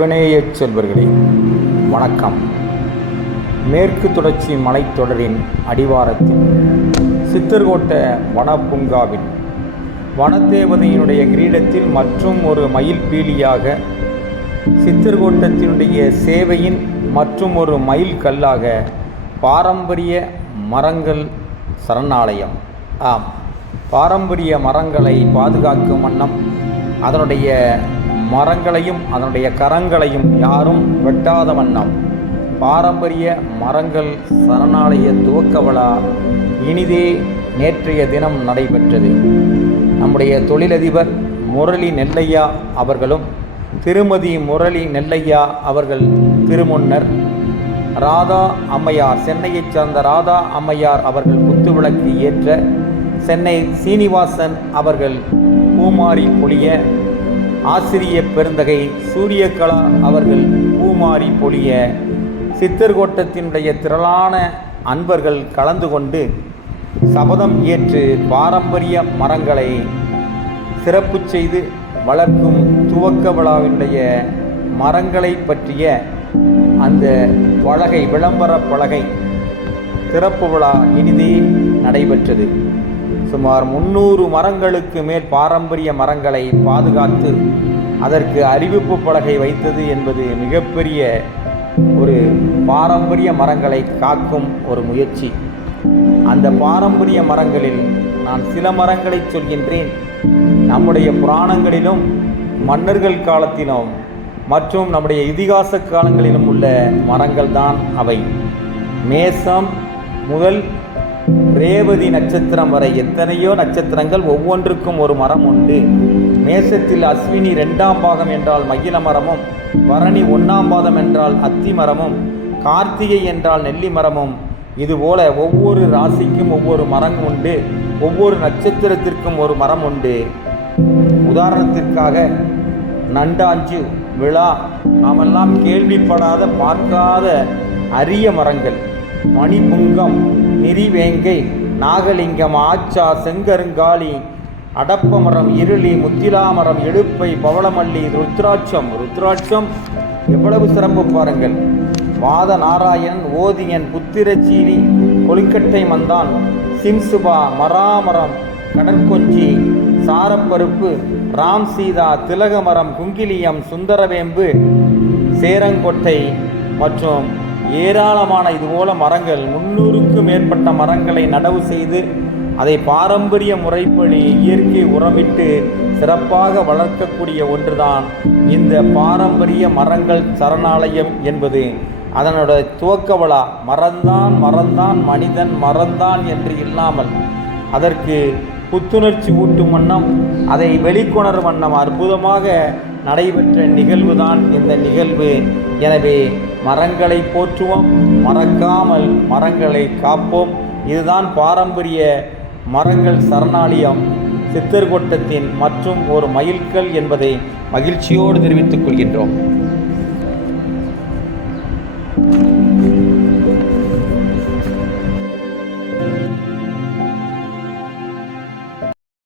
சிவனேயச் செல்வர்களே வணக்கம். மேற்கு தொடர்ச்சி மலைத்தொடரின் அடிவாரத்தில் சித்தர்கோட்ட வனப்பூங்காவில் வனதேவதையினுடைய கிரீடத்தில் மற்றும் ஒரு மயில் பீலியாக சித்தர்கோட்டத்தினுடைய சேவையின் மற்றும் ஒரு மயில் கல்லாக பாரம்பரிய மரங்கள் சரணாலயம். ஆம் பாரம்பரிய மரங்களை பாதுகாக்கும் வண்ணம் அதனுடைய மரங்களையும் அதனுடைய கரங்களையும் யாரும் வெட்டாத வண்ணம். பாரம்பரிய மரங்கள் சரணாலய துவக்க விழா இனிதே நேற்றைய தினம் நடைபெற்றது. நம்முடைய தொழிலதிபர் முரளி நெல்லையா அவர்களும் திருமதி முரளி நெல்லையா அவர்கள் திருமுன்னர் ராதா அம்மையார் சென்னையைச் சார்ந்த ராதா அம்மையார் அவர்கள் குத்துவிளக்கு ஏற்ற சென்னை சீனிவாசன் அவர்கள் பூமாரி பொழிய ஆசிரிய பெருந்தகை சூரியகலா அவர்கள் பூமாரி பொழிய சித்தர்கோட்டத்தினுடைய திரளான அன்பர்கள் கலந்து கொண்டு சபதம் ஏற்று பாரம்பரிய மரங்களை சிறப்பு செய்து வளர்க்கும் துவக்க விழாவினுடைய மரங்களை பற்றிய அந்த பலகை விளம்பர பலகை திறப்பு விழா இனிதே நடைபெற்றது. சுமார் முன்னூறு மரங்களுக்கு மேல் பாரம்பரிய மரங்களை பாதுகாத்து அதற்கு அறிவிப்பு பலகை வைத்தது என்பது மிகப்பெரிய ஒரு பாரம்பரிய மரங்களை காக்கும் ஒரு முயற்சி. அந்த பாரம்பரிய மரங்களில் நான் சில மரங்களை சொல்கின்றேன். நம்முடைய புராணங்களிலும் மன்னர்கள் காலத்திலும் மற்றும் நம்முடைய இதிகாச காலங்களிலும் உள்ள மரங்கள் தான் அவை. மேசம் முதல் ரேவதி நட்சத்திரம் வரை எத்தனையோ நட்சத்திரங்கள் ஒவ்வொன்றுக்கும் ஒரு மரம் உண்டு. மேசத்தில் அஸ்வினி ரெண்டாம் பாகம் என்றால் மகிழ மரமும் பரணி ஒன்றாம் பாதம் என்றால் அத்தி மரமும் கார்த்திகை என்றால் நெல்லி மரமும். இதுபோல ஒவ்வொரு ராசிக்கும் ஒவ்வொரு மரம் உண்டு. ஒவ்வொரு நட்சத்திரத்திற்கும் ஒரு மரம் உண்டு. உதாரணத்திற்காக நண்டாஞ்சு விழா நாமெல்லாம் கேள்விப்படாத பார்க்காத அரிய மரங்கள். மணிபுங்கம் நிறிவேங்கை நாகலிங்கம் ஆச்சா செங்கருங்காலி அடப்பமரம் இருளி முத்திலாமரம் எடுப்பை பவளமல்லி ருத்ராட்சம். ருத்ராட்சம் எவ்வளவு சிறப்பு பாருங்கள். வாத நாராயணன் ஓதியன் புத்திரச்சீரி கொழுக்கட்டை மந்தான் சிம்சுபா மராமரம் கடற்கொஞ்சி சாரப்பருப்பு ராம் சீதா திலகமரம் குங்கிலியம் சுந்தரவேம்பு சேரங்கொட்டை மற்றும் ஏராளமான இதுபோல மரங்கள் முன்னூறுக்கும் மேற்பட்ட மரங்களை நடவு செய்து அதை பாரம்பரிய முறைப்படி இயற்கை உரமிட்டு சிறப்பாக வளர்க்கக்கூடிய ஒன்றுதான் இந்த பாரம்பரிய மரங்கள் சரணாலயம் என்பது. அதனோட துவக்க விழா மறந்தான் மறந்தான் மனிதன் மறந்தான் என்று இல்லாமல் அதற்கு புத்துணர்ச்சி ஊட்டும் வண்ணம் அதை வெளிக்கொணரும் வண்ணம் அற்புதமாக நடைபெற்ற நிகழ்வுதான் இந்த நிகழ்வு. எனவே மரங்களை போற்றுவோம் மறக்காமல் மரங்களை காப்போம். இதுதான் பாரம்பரிய மரங்கள் சரணாலயம். சித்தர்கோட்டத்தின் மற்றும் ஒரு மயில்கல் என்பதை மகிழ்ச்சியோடு தெரிவித்துக் கொள்கின்றோம்.